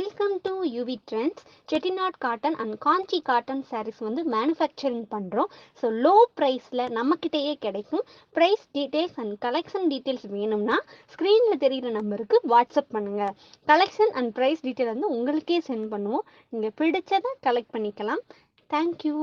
Welcome to UV Trendz. Chettinad Cotten and Conchi Cotton sarees வந்து manufacturing பண்றோம். So low priceல நம்மக்கிட்டேயே கிடைக்கும். Price details and collection details வேணும்னா ஸ்க்ரீன்ல தெரியுற நம்பருக்கு வாட்ஸ்அப் பண்ணுங்க. Collection and price detail வந்து உங்களுக்கே சென்ட் பண்ணுவோம். நீங்க பிடிச்சதை கலெக்ட் பண்ணிக்கலாம். Thank you.